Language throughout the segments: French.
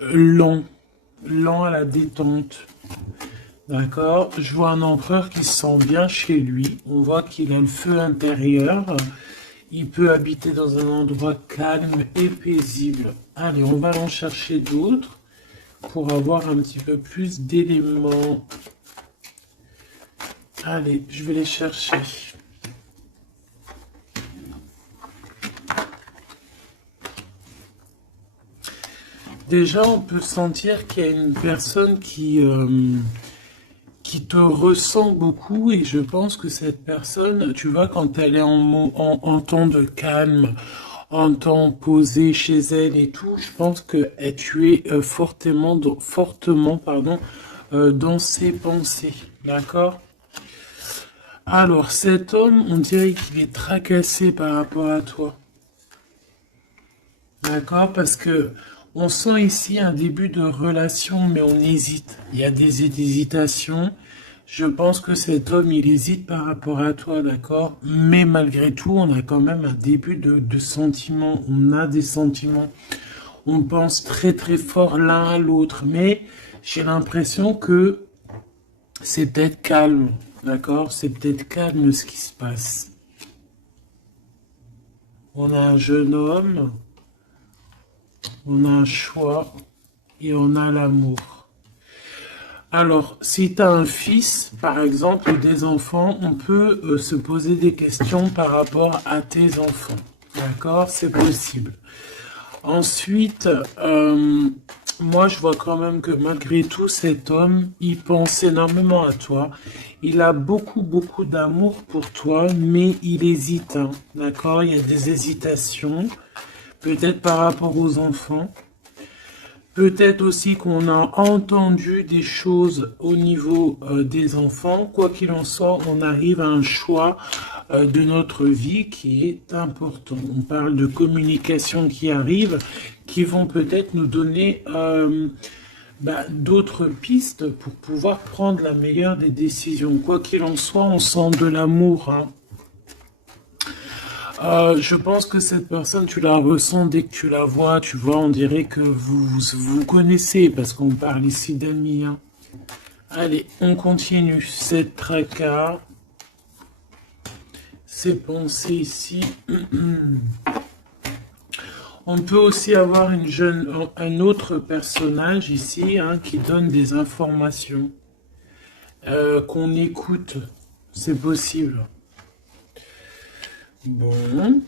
lent, lent à la détente. D'accord? Je vois un empereur qui se sent bien chez lui. On voit qu'il a le feu intérieur. Il peut habiter dans un endroit calme et paisible. Allez, on va en chercher d'autres pour avoir un petit peu plus d'éléments. Allez, je vais les chercher. Déjà, on peut sentir qu'il y a une personne qui te ressent beaucoup et je pense que cette personne, tu vois, quand elle est en temps de calme, en temps posé chez elle et tout, je pense que tu es fortement, pardon, dans ses pensées, d'accord? Alors, cet homme, on dirait qu'il est tracassé par rapport à toi. D'accord? Parce que on sent ici un début de relation, mais on hésite. Il y a des hésitations. Je pense que cet homme, il hésite par rapport à toi, d'accord? Mais malgré tout, on a quand même un début de sentiments. On a des sentiments. On pense très très fort l'un à l'autre. Mais j'ai l'impression que c'est peut-être calme, d'accord? C'est peut-être calme ce qui se passe. On a un jeune homme. On a un choix et on a l'amour. Alors, si tu as un fils, par exemple, ou des enfants, on peut se poser des questions par rapport à tes enfants. D'accord? C'est possible. Ensuite, moi, je vois quand même que malgré tout, cet homme, il pense énormément à toi. Il a beaucoup, beaucoup d'amour pour toi, mais il hésite. Hein. D'accord? Il y a des hésitations, peut-être par rapport aux enfants. Peut-être aussi qu'on a entendu des choses au niveau des enfants. Quoi qu'il en soit, on arrive à un choix de notre vie qui est important. On parle de communication qui arrive, qui vont peut-être nous donner d'autres pistes pour pouvoir prendre la meilleure des décisions. Quoi qu'il en soit, on sent de l'amour. Hein. Je pense que cette personne, tu la ressens dès que tu la vois, tu vois, on dirait que vous connaissez, parce qu'on parle ici d'amis. Hein. Allez, on continue. Cette tracas, ces pensées ici. On peut aussi avoir un autre personnage ici hein, qui donne des informations, qu'on écoute. C'est possible. Bon.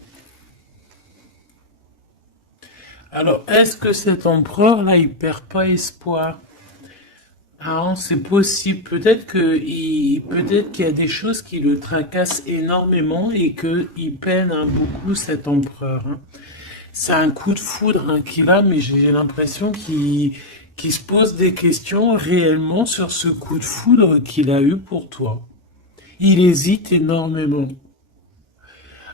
Alors, est-ce que cet empereur-là, il perd pas espoir? Ah, c'est possible. Peut-être qu'il y a des choses qui le tracassent énormément et qu'il peine hein, beaucoup cet empereur. Hein. C'est un coup de foudre hein, qu'il a, mais j'ai l'impression qu'il se pose des questions réellement sur ce coup de foudre qu'il a eu pour toi. Il hésite énormément.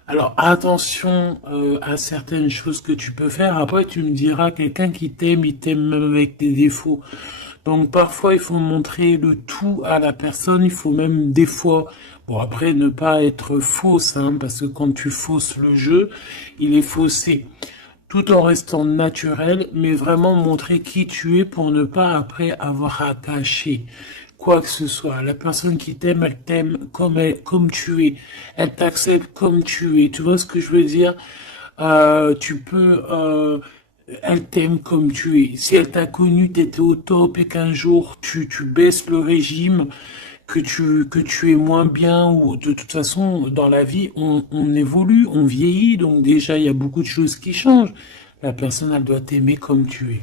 Alors attention à certaines choses que tu peux faire. Après, tu me diras, quelqu'un qui t'aime, il t'aime même avec tes défauts. Donc parfois, il faut montrer le tout à la personne. Il faut même des fois, bon après, ne pas être fausse, hein, parce que quand tu fausses le jeu, il est faussé. Tout en restant naturel, mais vraiment montrer qui tu es pour ne pas après avoir à cacher quoi que ce soit. La personne qui t'aime, elle t'aime comme tu es. Elle t'accepte comme tu es. Tu vois ce que je veux dire? Elle t'aime comme tu es. Si elle t'a connu, t'étais au top et qu'un jour tu baisses le régime, que tu es moins bien ou de toute façon dans la vie on évolue, on vieillit donc déjà il y a beaucoup de choses qui changent. La personne elle doit t'aimer comme tu es.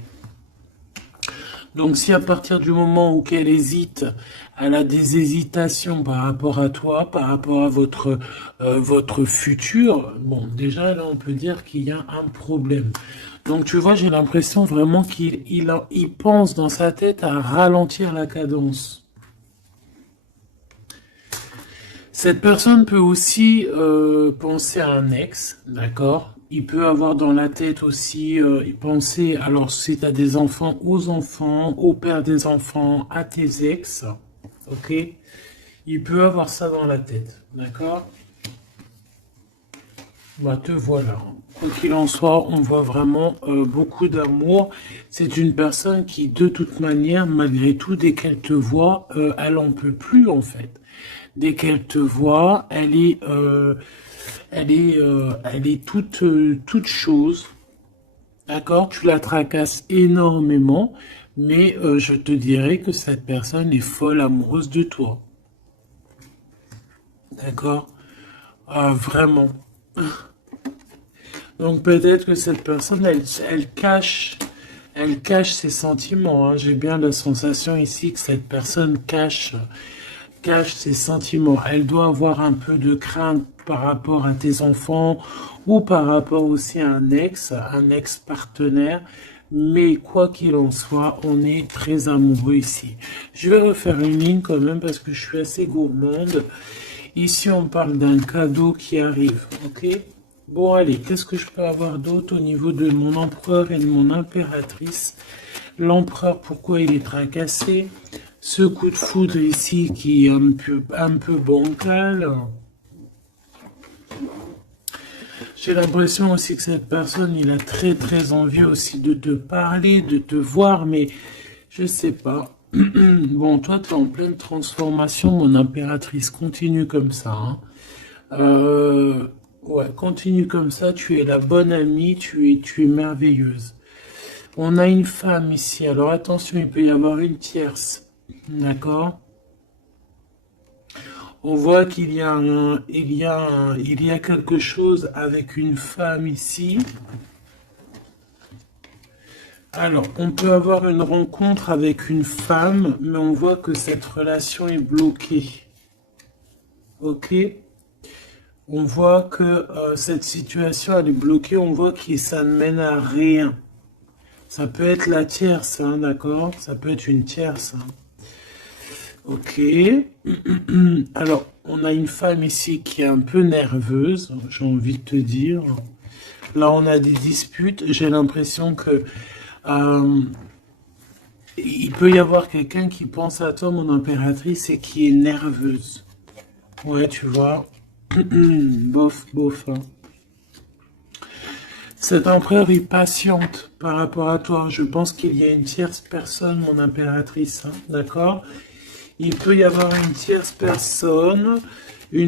Donc si à partir du moment où qu'elle hésite, elle a des hésitations par rapport à toi, par rapport à votre futur, bon déjà là on peut dire qu'il y a un problème. Donc tu vois j'ai l'impression vraiment qu'il pense dans sa tête à ralentir la cadence. Cette personne peut aussi penser à un ex, d'accord? Il peut avoir dans la tête aussi penser, alors si tu as des enfants, aux enfants, au père des enfants, à tes ex, ok? Il peut avoir ça dans la tête, d'accord? Bah, te voilà. Quoi qu'il en soit, on voit vraiment beaucoup d'amour. C'est une personne qui, de toute manière, malgré tout, dès qu'elle te voit, elle en peut plus, en fait. Dès qu'elle te voit, elle est toute chose. D'accord? Tu la tracasses énormément, mais je te dirais que cette personne est folle amoureuse de toi. D'accord? Ah, vraiment. Donc peut-être que cette personne, elle cache ses sentiments, hein. J'ai bien la sensation ici que cette personne cache ses sentiments. Elle doit avoir un peu de crainte par rapport à tes enfants ou par rapport aussi à un ex-partenaire. Mais quoi qu'il en soit, on est très amoureux ici. Je vais refaire une ligne quand même parce que je suis assez gourmande. Ici, on parle d'un cadeau qui arrive, ok? Bon, allez, qu'est-ce que je peux avoir d'autre au niveau de mon empereur et de mon impératrice? L'empereur, pourquoi il est tracassé? Ce coup de foudre ici qui est un peu bancal. J'ai l'impression aussi que cette personne, il a très très envie aussi de te parler, de te voir, mais je sais pas. Bon, toi, tu es en pleine transformation, mon impératrice. Continue comme ça, hein. Ouais, continue comme ça. Tu es la bonne amie, tu es merveilleuse. On a une femme ici. Alors attention, il peut y avoir une tierce. D'accord? On voit qu'il y a il y a quelque chose avec une femme ici. Alors, on peut avoir une rencontre avec une femme, mais on voit que cette relation est bloquée. Ok? On voit que cette situation, elle est bloquée. On voit que ça ne mène à rien. Ça peut être la tierce, hein, d'accord? Ça peut être une tierce, hein. Ok. Alors, on a une femme ici qui est un peu nerveuse, j'ai envie de te dire. Là, on a des disputes. J'ai l'impression que euh, il peut y avoir quelqu'un qui pense à toi, mon impératrice, et qui est nerveuse. Ouais, tu vois. Bof, bof, hein. Cet empereur est patiente par rapport à toi. Je pense qu'il y a une tierce personne, mon impératrice, hein, d'accord? Il peut y avoir une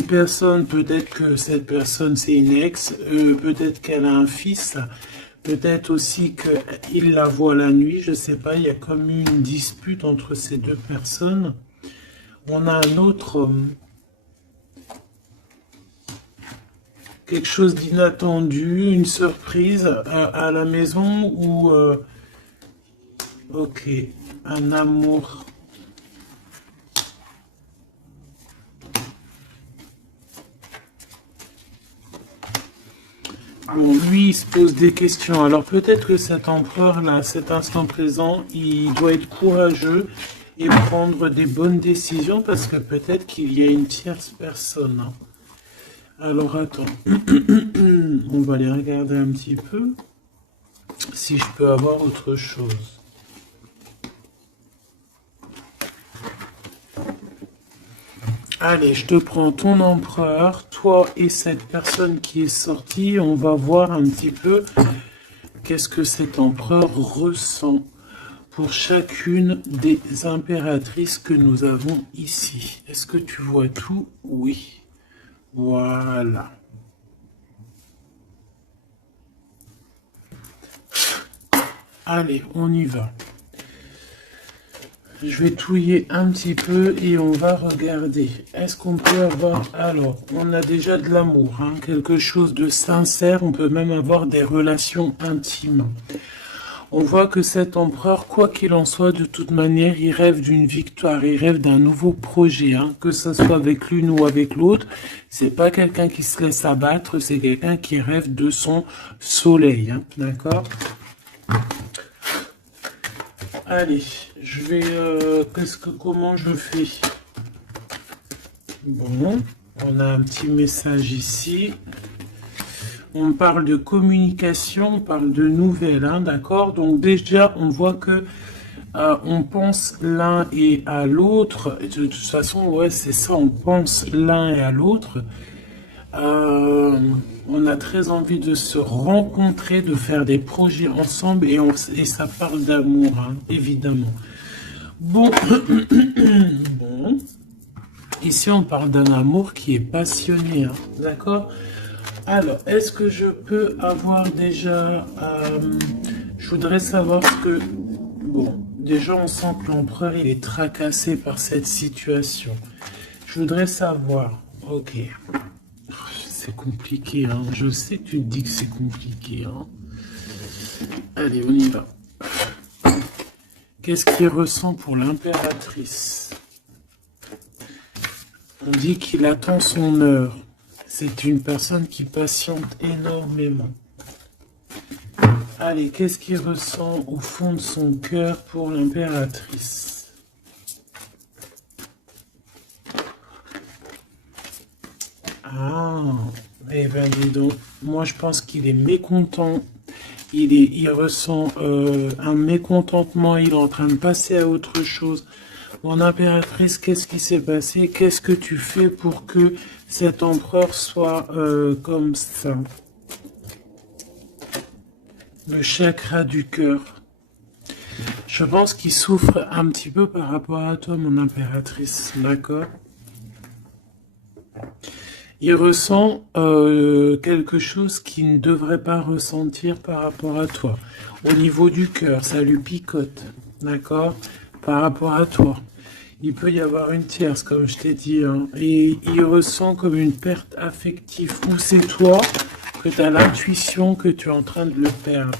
personne, peut-être que cette personne c'est une ex, peut-être qu'elle a un fils, peut-être aussi qu'il la voit la nuit, je sais pas, il y a comme une dispute entre ces deux personnes. On a un autre homme, quelque chose d'inattendu, une surprise à la maison ou ok, un amour. Bon, lui, il se pose des questions. Alors peut-être que cet empereur-là, à cet instant présent, il doit être courageux et prendre des bonnes décisions parce que peut-être qu'il y a une tierce personne, hein. Alors attends, on va aller regarder un petit peu si je peux avoir autre chose. Allez, je te prends ton empereur, toi et cette personne qui est sortie. On va voir un petit peu qu'est-ce que cet empereur ressent pour chacune des impératrices que nous avons ici. Est-ce que tu vois tout? Oui. Voilà. Allez, on y va. Je vais touiller un petit peu et on va regarder. Est-ce qu'on peut avoir... Alors, on a déjà de l'amour, hein, quelque chose de sincère. On peut même avoir des relations intimes. On voit que cet empereur, quoi qu'il en soit, de toute manière, il rêve d'une victoire. Il rêve d'un nouveau projet, hein, que ce soit avec l'une ou avec l'autre. C'est pas quelqu'un qui se laisse abattre, c'est quelqu'un qui rêve de son soleil, hein, d'accord? Allez, je vais... comment je fais? Bon, on a un petit message ici. On parle de communication, on parle de nouvelles, hein, d'accord? Donc déjà, on voit que on pense l'un et à l'autre. De toute façon, ouais, c'est ça, on pense l'un et à l'autre. On a très envie de se rencontrer, de faire des projets ensemble et ça parle d'amour, hein, évidemment. Bon, bon. Ici, on parle d'un amour qui est passionné, hein, d'accord? Alors, est-ce que je peux avoir déjà... je voudrais savoir ce que... Bon, déjà, on sent que l'empereur, il est tracassé par cette situation. Je voudrais savoir... Ok. C'est compliqué, hein. Je sais que tu te dis que c'est compliqué, hein. Allez, on y va. Qu'est-ce qu'il ressent pour l'impératrice? On dit qu'il attend son heure. C'est une personne qui patiente énormément. Allez, qu'est-ce qu'il ressent au fond de son cœur pour l'impératrice? Ah, eh ben dis donc, moi je pense qu'il est mécontent. Il ressent un mécontentement, il est en train de passer à autre chose. Mon impératrice, qu'est-ce qui s'est passé? Qu'est-ce que tu fais pour que cet empereur soit comme ça? Le chakra du cœur. Je pense qu'il souffre un petit peu par rapport à toi, mon impératrice, d'accord? Il ressent quelque chose qu'il ne devrait pas ressentir par rapport à toi. Au niveau du cœur, ça lui picote, d'accord? Par rapport à toi. Il peut y avoir une tierce, comme je t'ai dit, hein, et il ressent comme une perte affective. Ou c'est toi que tu as l'intuition que tu es en train de le perdre.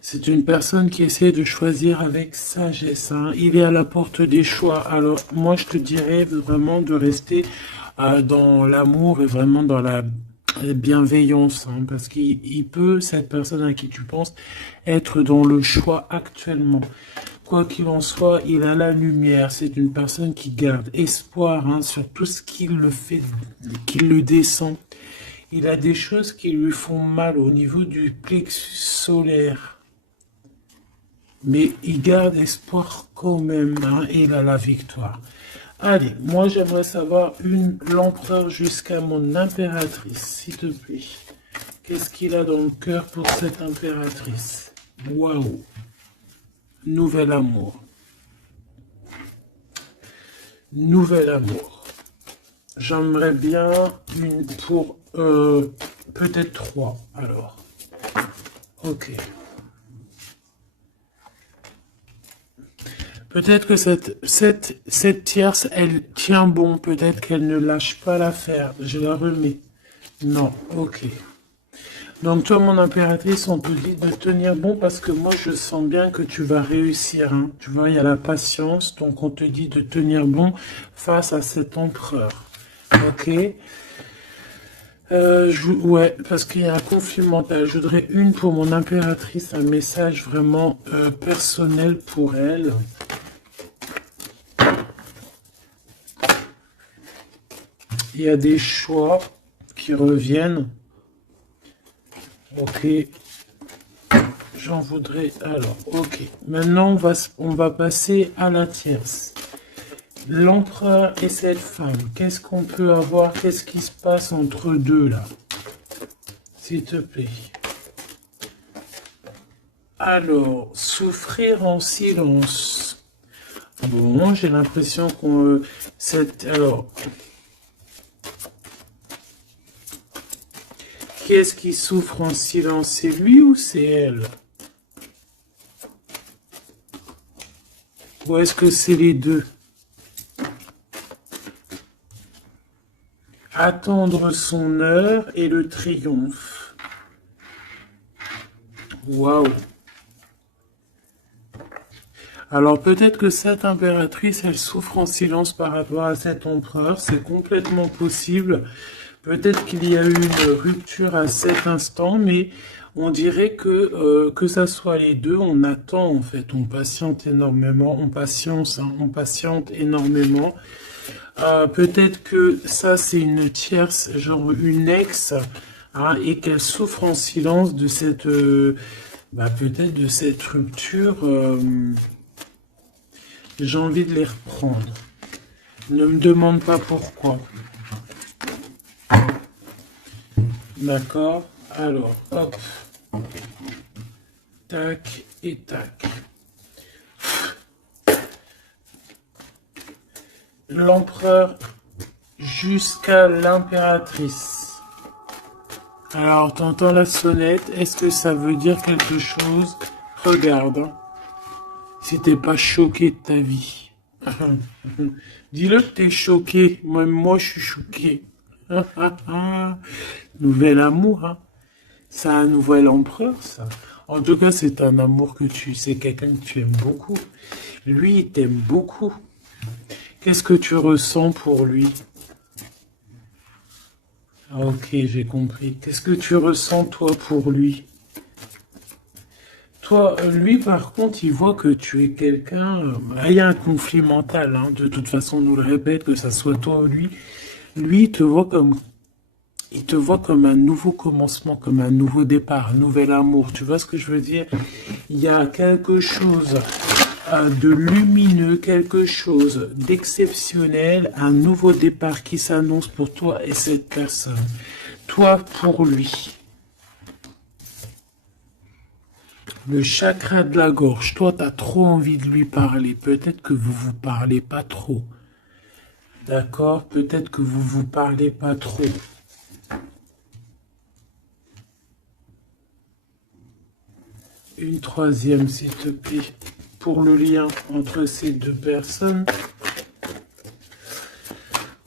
C'est une personne qui essaie de choisir avec sagesse, hein. Il est à la porte des choix. Alors, moi, je te dirais vraiment de rester dans l'amour et vraiment dans la bienveillance, hein, parce qu'il peut, cette personne à qui tu penses, être dans le choix actuellement. Quoi qu'il en soit, il a la lumière. C'est une personne qui garde espoir, hein, sur tout ce qu'il le fait, qu'il le descend. Il a des choses qui lui font mal au niveau du plexus solaire. Mais il garde espoir quand même, hein, et il a la victoire. Allez, moi j'aimerais savoir l'empereur jusqu'à mon impératrice, s'il te plaît. Qu'est-ce qu'il a dans le cœur pour cette impératrice? Waouh! Nouvel amour. Nouvel amour. J'aimerais bien une pour peut-être 3 alors. Ok. Peut-être que cette tierce, elle tient bon. Peut-être qu'elle ne lâche pas l'affaire. Je la remets. Non, ok. Donc toi, mon impératrice, on te dit de tenir bon parce que moi, je sens bien que tu vas réussir, hein. Tu vois, il y a la patience. Donc on te dit de tenir bon face à cet empereur. Ok. Ouais, parce qu'il y a un conflit mental. Je voudrais une pour mon impératrice, un message vraiment personnel pour elle. Il y a des choix qui reviennent. Ok. J'en voudrais... Alors, ok. Maintenant, on va passer à la tierce. L'empereur et cette femme. Qu'est-ce qu'on peut avoir? Qu'est-ce qui se passe entre deux, là? S'il te plaît. Alors, souffrir en silence. Bon, j'ai l'impression qu'on... Alors... Qui est-ce qui souffre en silence? C'est lui ou c'est elle? Ou est-ce que c'est les deux? Attendre son heure et le triomphe. Waouh! Alors peut-être que cette impératrice, elle souffre en silence par rapport à cet empereur. C'est complètement possible. Peut-être qu'il y a eu une rupture à cet instant, mais on dirait que ça soit les deux, on attend en fait, on patiente énormément, on patiente, hein, on patiente énormément. Peut-être que ça c'est une tierce, genre une ex, hein, et qu'elle souffre en silence de cette, peut-être de cette rupture. J'ai envie de les reprendre. Ne me demande pas pourquoi. D'accord? Alors, hop, tac et tac. L'empereur jusqu'à l'impératrice. Alors, t'entends la sonnette, est-ce que ça veut dire quelque chose? Regarde, hein, si t'es pas choqué de ta vie. Dis-le que t'es choqué, même moi je suis choqué. Nouvel amour, hein. C'est un nouvel empereur, ça. En tout cas, c'est un amour c'est quelqu'un que tu aimes beaucoup. Lui, il t'aime beaucoup. Qu'est-ce que tu ressens pour lui? Ah, ok, j'ai compris. Qu'est-ce que tu ressens, toi, pour lui? Toi, lui, par contre, il voit que tu es quelqu'un... il y a un conflit mental, hein. De toute façon, on nous le répète, que ça soit toi ou lui. Lui, il te voit comme un nouveau commencement, comme un nouveau départ, un nouvel amour. Tu vois ce que je veux dire? Il y a quelque chose de lumineux, quelque chose d'exceptionnel, un nouveau départ qui s'annonce pour toi et cette personne. Toi pour lui. Le chakra de la gorge. Toi, tu as trop envie de lui parler. Peut-être que vous vous parlez pas trop. D'accord? Peut-être que vous vous parlez pas trop. Une troisième, s'il te plaît, pour le lien entre ces deux personnes.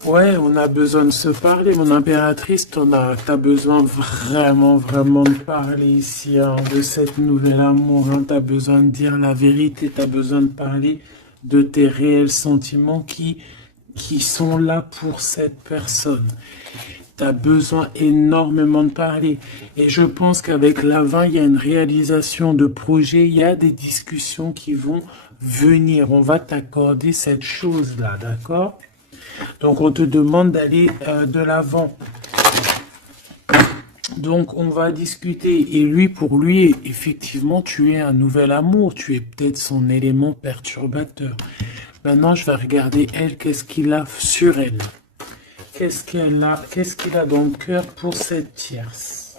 Ouais, on a besoin de se parler, mon impératrice, t'as besoin vraiment, vraiment de parler ici, hein, de cette nouvelle amour, hein, t'as besoin de dire la vérité, t'as besoin de parler de tes réels sentiments qui sont là pour cette personne. Tu as besoin énormément de parler. Et je pense qu'avec l'avant, il y a une réalisation de projet, il y a des discussions qui vont venir. On va t'accorder cette chose-là, d'accord? Donc, on te demande d'aller de l'avant. Donc, on va discuter. Et lui, pour lui, effectivement, tu es un nouvel amour. Tu es peut-être son élément perturbateur. Maintenant, je vais regarder elle, qu'est-ce qu'il a sur elle. Qu'est-ce qu'il a dans le cœur pour cette tierce?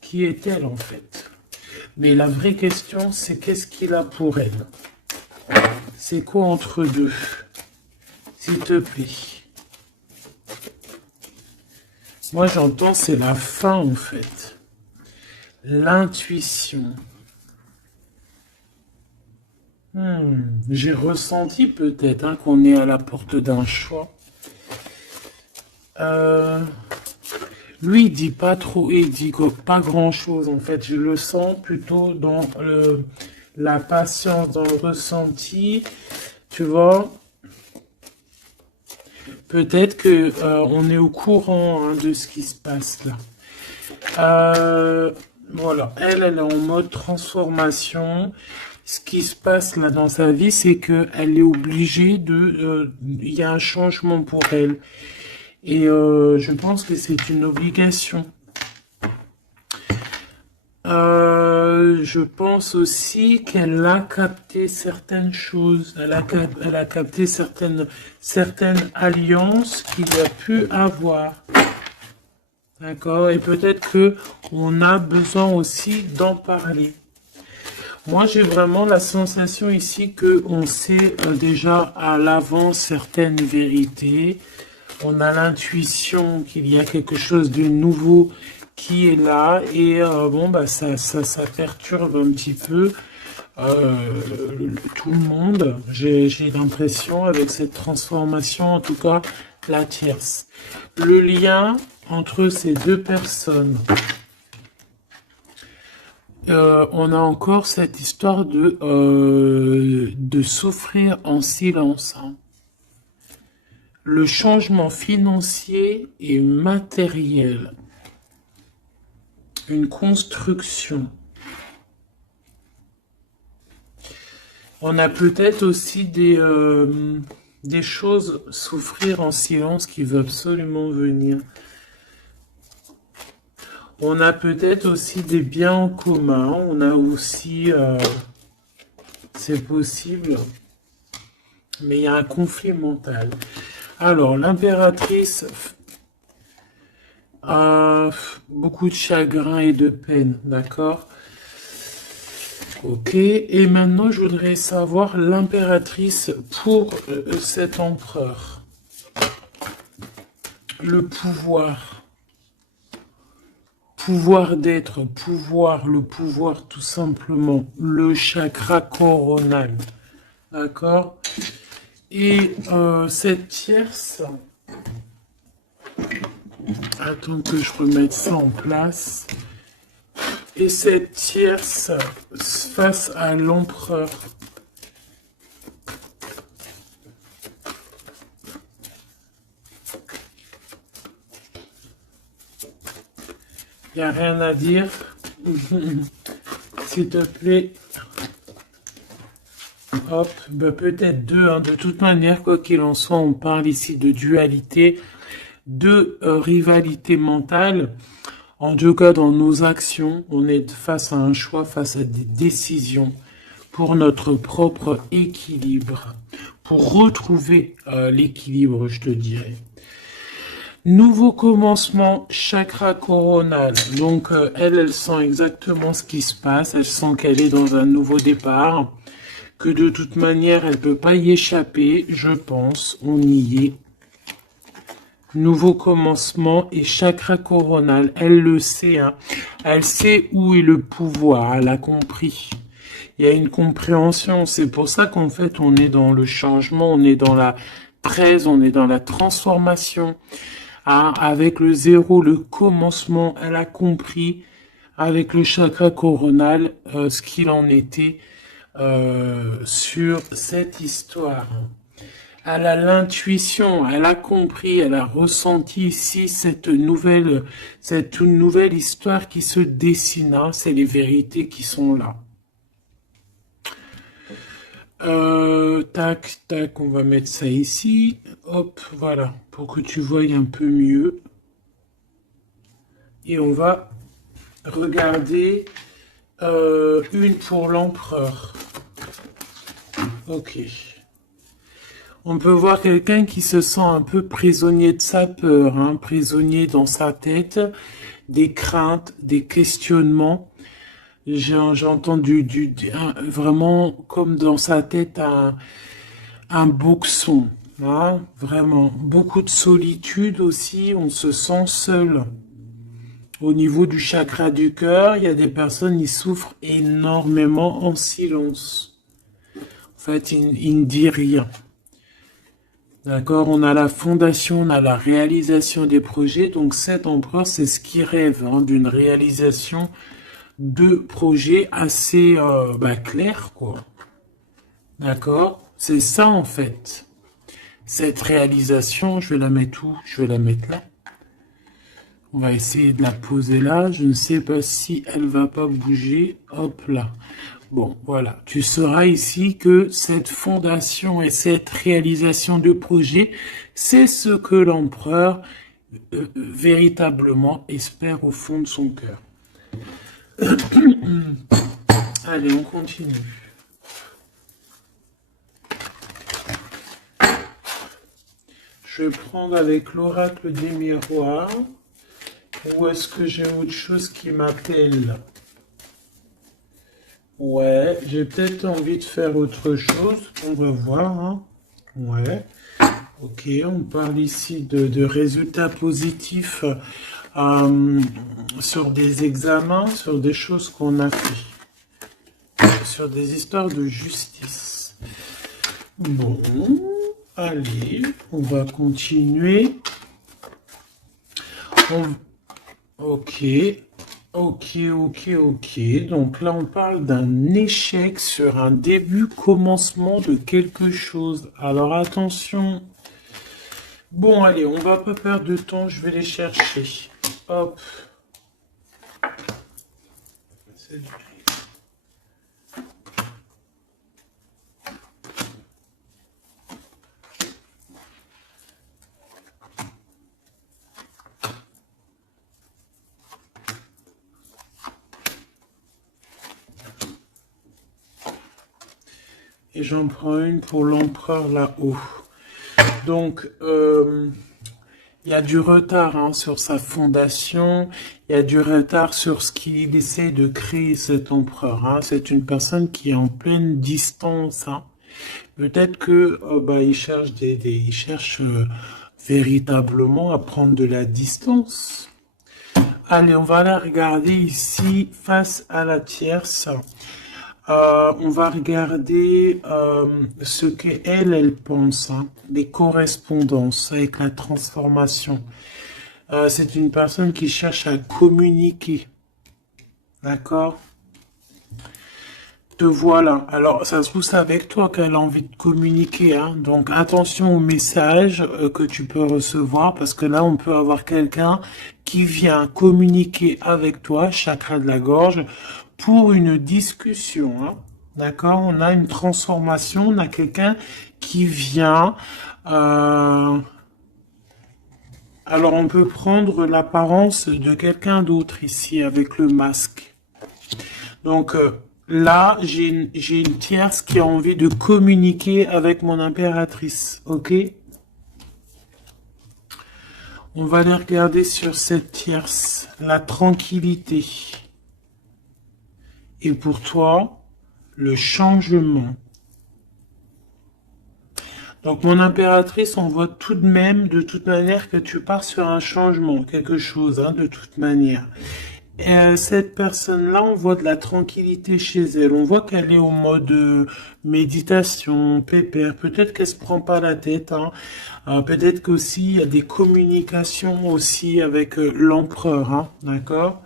Qui est-elle en fait? Mais la vraie question, c'est qu'est-ce qu'il a pour elle? C'est quoi entre deux? S'il te plaît. Moi, j'entends, c'est la fin en fait. L'intuition. J'ai ressenti peut-être hein, qu'on est à la porte d'un choix. Lui, il dit pas trop, il dit pas grand-chose, en fait. Je le sens plutôt dans la patience, dans le ressenti, tu vois. Peut-être que on est au courant hein, de ce qui se passe là. Voilà, elle est en mode transformation. Ce qui se passe là dans sa vie, c'est qu'elle est obligée de... Il y a un changement pour elle. Et je pense que c'est une obligation. Je pense aussi qu'elle a capté certaines choses. Elle a capté certaines alliances qu'il y a pu avoir. D'accord? Et peut-être que on a besoin aussi d'en parler. Moi, j'ai vraiment la sensation ici que on sait déjà à l'avance certaines vérités. On a l'intuition qu'il y a quelque chose de nouveau qui est là et bon bah ça perturbe un petit peu tout le monde. J'ai l'impression avec cette transformation, en tout cas la tierce. Le lien entre ces deux personnes. On a encore cette histoire de souffrir en silence. Hein. Le changement financier et matériel. Une construction. On a peut-être aussi des choses souffrir en silence qui veulent absolument venir. On a peut-être aussi des biens en commun. On a aussi... c'est possible. Mais il y a un conflit mental. Alors, l'impératrice... Beaucoup de chagrin et de peine, d'accord? Ok, et maintenant je voudrais savoir l'impératrice pour cet empereur. Le pouvoir. Pouvoir d'être, pouvoir, le pouvoir tout simplement. Le chakra coronal. D'accord? Et cette tierce, attends que je remette ça en place. Et cette tierce face à l'empereur. Il n'y a rien à dire. S'il te plaît. Hop, bah peut-être deux, hein. De toute manière, quoi qu'il en soit, on parle ici de dualité, de rivalité mentale. En tout cas, dans nos actions, on est face à un choix, face à des décisions pour notre propre équilibre, pour retrouver l'équilibre, je te dirais. Nouveau commencement, chakra coronal. Donc, elle sent exactement ce qui se passe. Elle sent qu'elle est dans un nouveau départ, que de toute manière, elle peut pas y échapper, je pense. On y est. Nouveau commencement et chakra coronal. Elle le sait, hein. Elle sait où est le pouvoir. Elle a compris. Il y a une compréhension. C'est pour ça qu'en fait, on est dans le changement, on est dans la presse, on est dans la transformation. Ah, avec le zéro, le commencement, elle a compris avec le chakra coronal ce qu'il en était sur cette histoire. Elle a l'intuition, elle a compris, elle a ressenti ici cette nouvelle histoire qui se dessine. Hein. C'est les vérités qui sont là. Tac, tac, on va mettre ça ici. Hop, voilà, pour que tu voies un peu mieux. Et on va regarder une pour l'empereur. Ok. On peut voir quelqu'un qui se sent un peu prisonnier de sa peur, hein, prisonnier dans sa tête, des craintes, des questionnements. J'ai entendu vraiment comme dans sa tête un boxon, hein, vraiment. Beaucoup de solitude aussi, on se sent seul. Au niveau du chakra du cœur, il y a des personnes qui souffrent énormément en silence. En fait, ils ne disent rien. D'accord, on a la fondation, on a la réalisation des projets. Donc cet empereur, c'est ce qui rêve hein, d'une réalisation de projets assez clairs, quoi. D'accord, c'est ça en fait. Cette réalisation, je vais la mettre où? Je vais la mettre là. On va essayer de la poser là. Je ne sais pas si elle va pas bouger. Hop là. Bon, voilà. Tu sauras ici que cette fondation et cette réalisation de projet, c'est ce que l'empereur véritablement espère au fond de son cœur. Allez, on continue. Je vais prendre avec l'oracle des miroirs. Ou est-ce que j'ai autre chose qui m'appelle? Ouais, j'ai peut-être envie de faire autre chose. On va voir. Hein. Ouais. Ok, on parle ici de résultats positifs sur des examens, sur des choses qu'on a fait, sur des histoires de justice. Bon, allez, on va continuer. Ok, ok. Donc là, on parle d'un échec sur un début, commencement de quelque chose. Alors attention. Bon, allez, on va pas perdre de temps, je vais les chercher. Hop. Et j'en prends une pour l'empereur là-haut. Donc, Il y a du retard hein, sur sa fondation, il y a du retard sur ce qu'il essaie de créer cet empereur. Hein. C'est une personne qui est en pleine distance. Hein. Peut-être que bah, il cherche il cherche véritablement à prendre de la distance. Allez, on va la regarder ici face à la tierce. On va regarder ce qu'elle, elle pense, hein, les correspondances avec la transformation. C'est une personne qui cherche à communiquer, d'accord? Te voilà. Alors, ça se trouve, c'est avec toi qu'elle a envie de communiquer, hein. Donc, attention aux messages que tu peux recevoir, parce que là, on peut avoir quelqu'un qui vient communiquer avec toi, chakra de la gorge, pour une discussion, hein. D'accord? On a une transformation, on a quelqu'un qui vient. Alors, on peut prendre l'apparence de quelqu'un d'autre ici avec le masque. Donc, là, j'ai une tierce qui a envie de communiquer avec mon impératrice, ok? On va aller regarder sur cette tierce, la tranquillité. Et pour toi, le changement. Donc, mon impératrice, on voit tout de même, de toute manière, que tu pars sur un changement, quelque chose, hein, de toute manière. Cette personne-là, on voit de la tranquillité chez elle. On voit qu'elle est au mode méditation, pépère. Peut-être qu'elle se prend pas la tête. Hein. Peut-être qu'aussi il y a des communications aussi avec l'empereur. Hein, d'accord.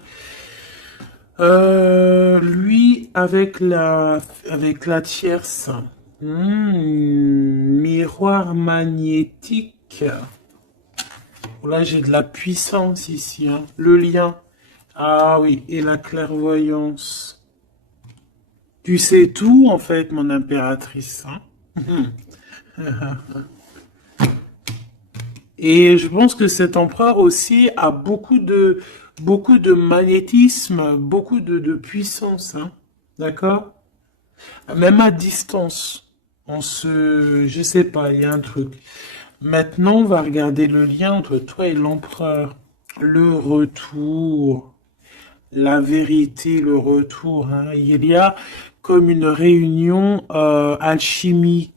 Lui avec la tierce. Miroir magnétique. Là, j'ai de la puissance ici. Hein. Le lien. Ah oui, et la clairvoyance. Tu sais tout, en fait, mon impératrice. Hein. Et je pense que cet empereur aussi a beaucoup de magnétisme, beaucoup de puissance. Hein. D'accord? Même à distance. Je sais pas, il y a un truc. Maintenant, on va regarder le lien entre toi et l'empereur. Le retour. La vérité, le retour. Hein. Il y a comme une réunion alchimique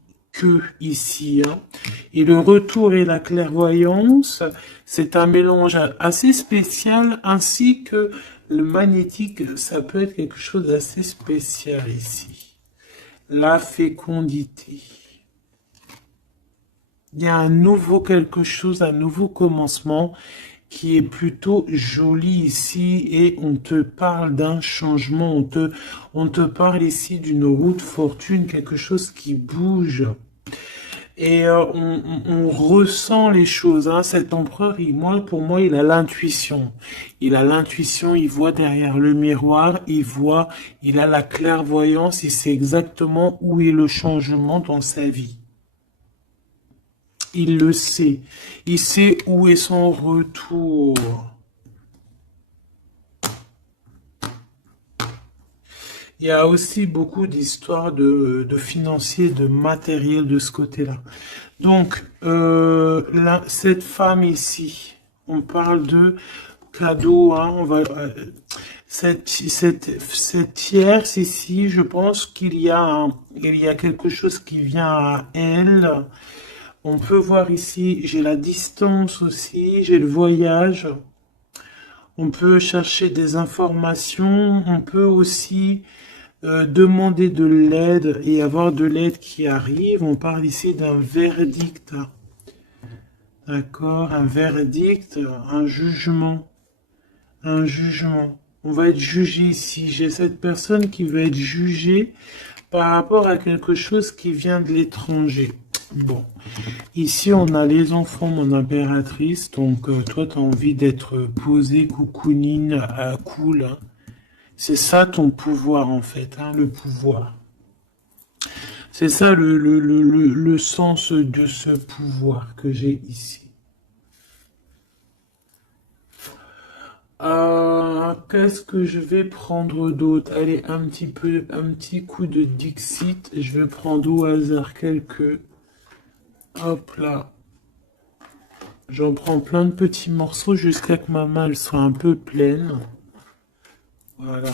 ici. Hein. Et le retour et la clairvoyance, c'est un mélange assez spécial, ainsi que le magnétique, ça peut être quelque chose d'assez spécial ici. La fécondité. Il y a un nouveau quelque chose, un nouveau commencement qui est plutôt joli ici et on te parle d'un changement, on te parle ici d'une route fortune, quelque chose qui bouge. Et on ressent les choses. Hein. Cet empereur, pour moi, il a l'intuition. Il a l'intuition, il voit derrière le miroir, il a la clairvoyance, il sait exactement où est le changement dans sa vie. Il le sait. Il sait où est son retour. Il y a aussi beaucoup d'histoires de financiers, de matériel de ce côté-là. Donc, cette femme ici, on parle de cadeau. Hein, cette tierce ici, je pense qu'il y a quelque chose qui vient à elle. On peut voir ici, j'ai la distance aussi, j'ai le voyage. On peut chercher des informations. On peut aussi demander de l'aide et avoir de l'aide qui arrive. On parle ici d'un verdict. D'accord, un verdict, un jugement. Un jugement. On va être jugé ici. J'ai cette personne qui va être jugée par rapport à quelque chose qui vient de l'étranger. Bon, ici on a les enfants, mon impératrice, donc toi tu as envie d'être posée, coucounine, cool. Hein. C'est ça ton pouvoir en fait, hein, le pouvoir. C'est ça le sens de ce pouvoir que j'ai ici. Qu'est-ce que je vais prendre d'autre? Allez, un petit coup de Dixit. Je vais prendre au hasard quelques. Hop là. J'en prends plein de petits morceaux jusqu'à que ma main elle soit un peu pleine. Voilà.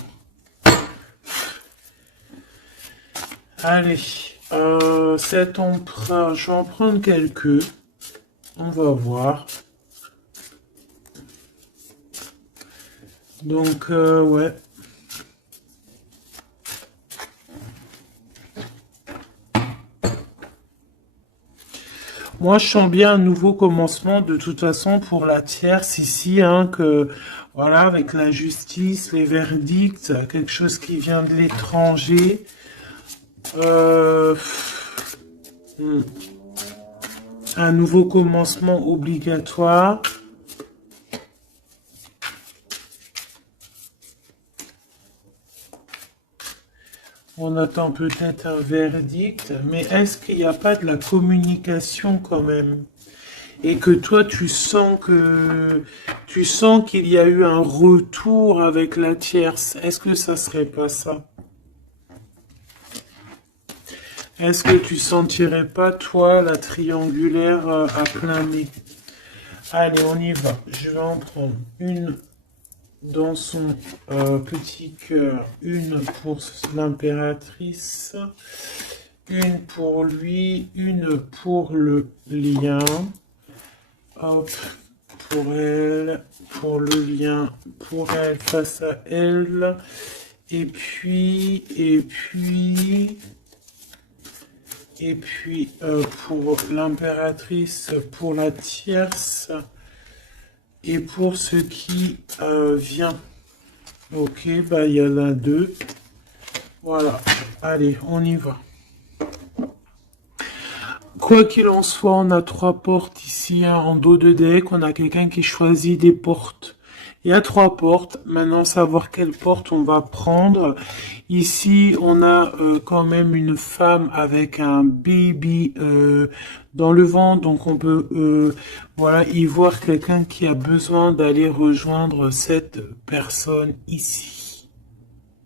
Allez, cet emprunt, je vais en prendre quelques. On va voir. Donc, ouais. Moi, je sens bien un nouveau commencement de toute façon pour la tierce ici, hein, que voilà, avec la justice, les verdicts, quelque chose qui vient de l'étranger. Euh, hmm, un nouveau commencement obligatoire. On attend peut-être un verdict, mais est-ce qu'il n'y a pas de la communication quand même? Et que toi tu sens qu'il y a eu un retour avec la tierce. Est-ce que ça serait pas ça? Est-ce que tu sentirais pas toi la triangulaire à plein nez? Allez, on y va. Je vais en prendre une dans son petit cœur, une pour l'impératrice, une pour lui, une pour le lien. Hop, pour elle, pour le lien, pour elle, face à elle. Et puis, pour l'impératrice, pour la tierce, et pour ce qui vient. Ok, bah il y en a deux. Voilà, allez, on y va. Quoi qu'il en soit, on a trois portes ici, hein, en dos de deck. On a quelqu'un qui choisit des portes. Il y a trois portes. Maintenant, savoir quelle porte on va prendre. Ici, on a quand même une femme avec un baby dans le ventre. Donc, on peut voilà, y voir quelqu'un qui a besoin d'aller rejoindre cette personne ici.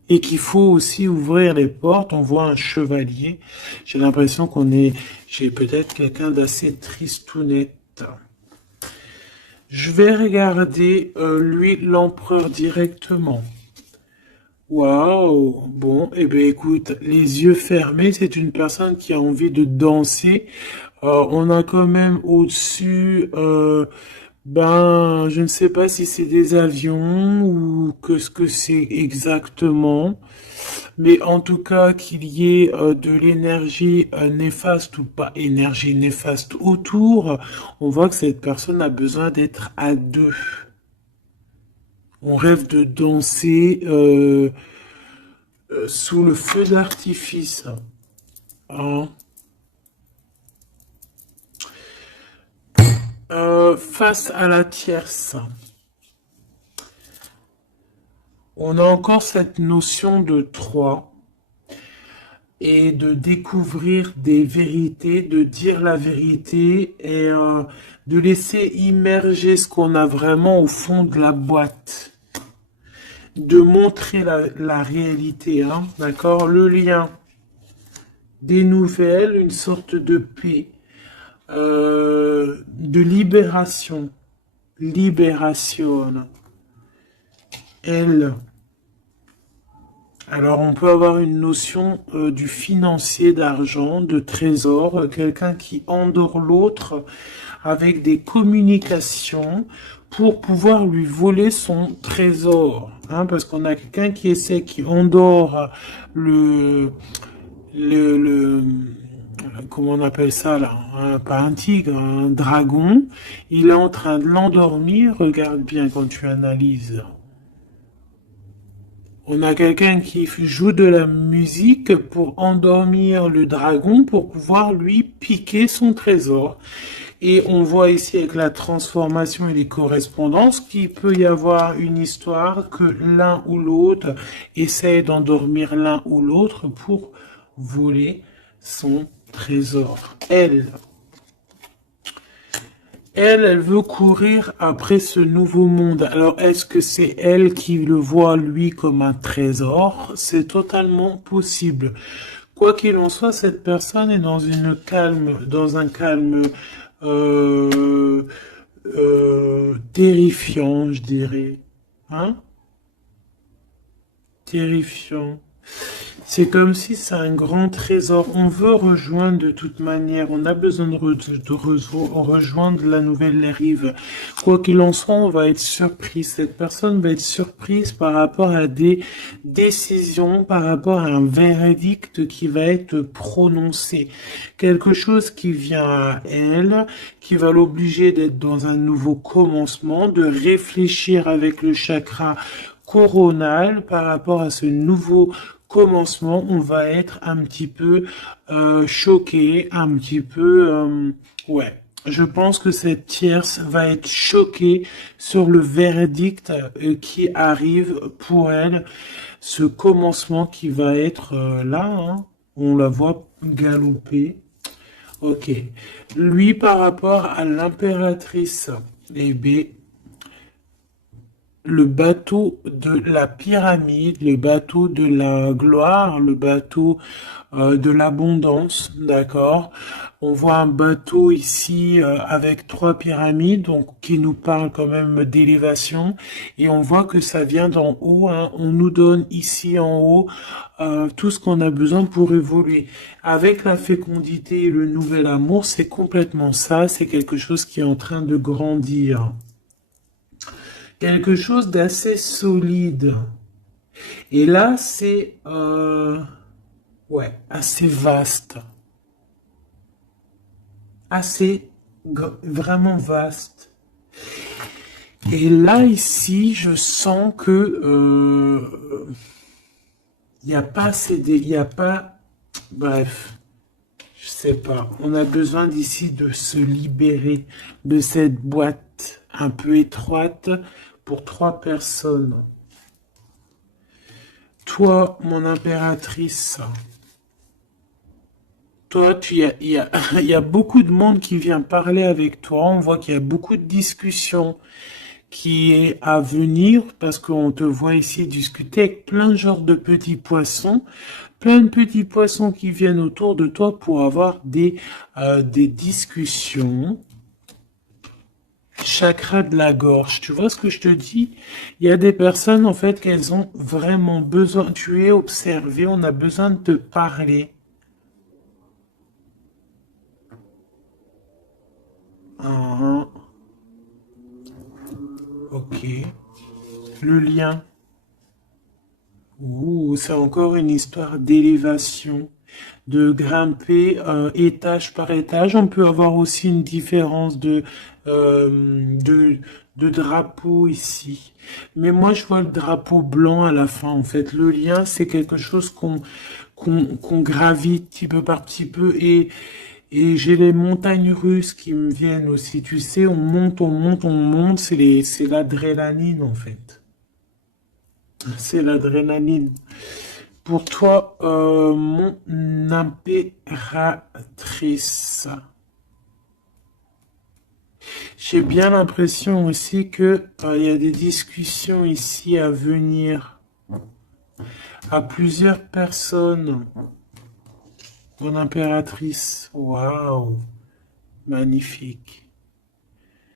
Et qu'il faut aussi ouvrir les portes. On voit un chevalier. J'ai l'impression j'ai peut-être quelqu'un d'assez tristounette. Je vais regarder, lui, l'empereur directement. Waouh! Bon, eh bien, écoute, les yeux fermés, c'est une personne qui a envie de danser. On a quand même au-dessus, ben, je ne sais pas si c'est des avions ou que ce que c'est exactement. Mais en tout cas, qu'il y ait de l'énergie néfaste ou pas énergie néfaste autour, on voit que cette personne a besoin d'être à deux. On rêve de danser sous le feu d'artifice. Hein. Face à la tierce, on a encore cette notion de 3 et de découvrir des vérités, de dire la vérité et de laisser immerger ce qu'on a vraiment au fond de la boîte. De montrer la réalité, hein, d'accord? Le lien, des nouvelles, une sorte de paix, de libération, libération. Elle. Alors on peut avoir une notion du financier, d'argent, de trésor, quelqu'un qui endort l'autre avec des communications pour pouvoir lui voler son trésor. Hein, parce qu'on a quelqu'un qui essaie, qui endort le comment on appelle ça là, hein, pas un tigre, un dragon. Il est en train de l'endormir. Regarde bien quand tu analyses. On a quelqu'un qui joue de la musique pour endormir le dragon pour pouvoir lui piquer son trésor. Et on voit ici avec la transformation et les correspondances qu'il peut y avoir une histoire que l'un ou l'autre essaie d'endormir l'un ou l'autre pour voler son trésor. Elle veut courir après ce nouveau monde. Alors, est-ce que c'est elle qui le voit, lui, comme un trésor? C'est totalement possible. Quoi qu'il en soit, cette personne est dans un calme terrifiant, je dirais. Hein? Terrifiant. C'est comme si c'est un grand trésor. On veut rejoindre de toute manière. On a besoin rejoindre la nouvelle rive. Quoi qu'il en soit, on va être surpris. Cette personne va être surprise par rapport à des décisions, par rapport à un verdict qui va être prononcé. Quelque chose qui vient à elle, qui va l'obliger d'être dans un nouveau commencement, de réfléchir avec le chakra coronal par rapport à ce nouveau commencement. On va être un petit peu choqué, un petit peu ouais. Je pense que cette tierce va être choquée sur le verdict qui arrive pour elle, ce commencement qui va être là, hein. On la voit galoper. Ok. Lui, par rapport à l'impératrice, eh bien, le bateau de la pyramide, le bateau de la gloire, le bateau de l'abondance, d'accord? On voit un bateau ici avec trois pyramides, donc qui nous parle quand même d'élévation, et on voit que ça vient d'en haut, hein. On nous donne ici en haut tout ce qu'on a besoin pour évoluer. Avec la fécondité et le nouvel amour, c'est complètement ça, c'est quelque chose qui est en train de grandir. Quelque chose d'assez solide. Et là, c'est ouais, assez vaste. Assez vraiment vaste. Et là, ici, je sens que il n'y a pas assez il n'y a pas, bref, je sais pas. On a besoin d'ici de se libérer de cette boîte un peu étroite pour trois personnes. Toi, mon impératrice, toi, il y a beaucoup de monde qui vient parler avec toi. On voit qu'il y a beaucoup de discussions qui est à venir parce qu'on te voit ici discuter avec plein de genres de petits poissons. Plein de petits poissons qui viennent autour de toi pour avoir des discussions. Chakra de la gorge, tu vois ce que je te dis? Il y a des personnes, en fait, qu'elles ont vraiment besoin. Tu es observé, on a besoin de te parler. Ah, ok. Le lien. Ouh, c'est encore une histoire d'élévation, de grimper étage par étage. On peut avoir aussi une différence de drapeau ici. Mais moi, je vois le drapeau blanc à la fin. En fait, le lien, c'est quelque chose qu'on gravite petit peu par petit peu. Et j'ai les montagnes russes qui me viennent aussi. Tu sais, on monte, on monte, on monte. C'est l'adrénaline, en fait. C'est l'adrénaline. Pour toi, mon impératrice, j'ai bien l'impression aussi que il y a des discussions ici à venir à plusieurs personnes. Mon impératrice, waouh, magnifique.